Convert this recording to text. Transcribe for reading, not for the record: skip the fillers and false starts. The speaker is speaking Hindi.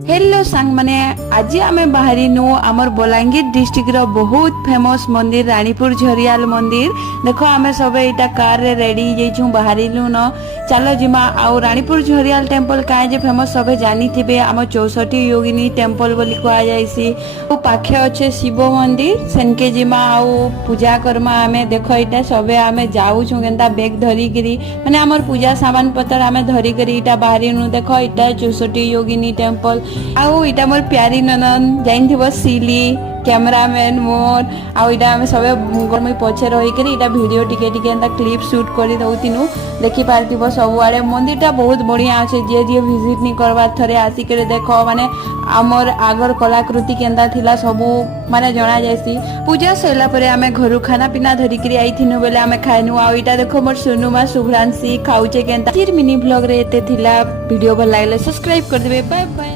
हेलो सांग माने आज आमे बाहरी नु आमर बलांगीर डिस्ट्रिक्ट रो बहुत फेमस मंदिर रानीपुर झरियाल मंदिर। देखो आमे सबे इटा कार रे रेडी जेछु बाहरी लु न चलो जिमा आउ रानीपुर झरियाल टेम्पल काहे जे फेमस सबे जानी थिबे आम 64 योगिनी टेम्पल बोली कहा जायसी। ओ पाखे अच्छे शिव मंदिर सेनके जिमा आउ पूजा करमा आमे देखो इटा सबे आमे जाऊ छु केनता बैग धरी गिरी माने हमर पूजा सामान पत्र आमे धरी करी इटा बाहरी नु देखो इटा 64 योगिनी टेम्पल आउ इटा मोर प्यारी ननन जाइन थिबो सिली कैमरामैन मोर आउ इटा हम सबे मुई पछे रही करी इटा वीडियो टिके टिके एंता क्लिप शूट करी दउतिनु देखि पारथिबो सब आड़े मंदिरटा बहुत बढ़िया আছে जे जे विजिट नी करबा थरे आसी करे देखो माने हमर आगर कलाकृति केंता थिला सबु माने जणा जायसी। पूजा सैला परे आमे घरु खाना पीना धरी करी आइथिनु बेले आमे खाइनु आउ इटा देखो मोर सोनुमा शुभ्रांशी खाउचे केंता मिनी ब्लॉग रे एते थिला वीडियो भल लागले सब्सक्राइब कर देबे। Bye bye.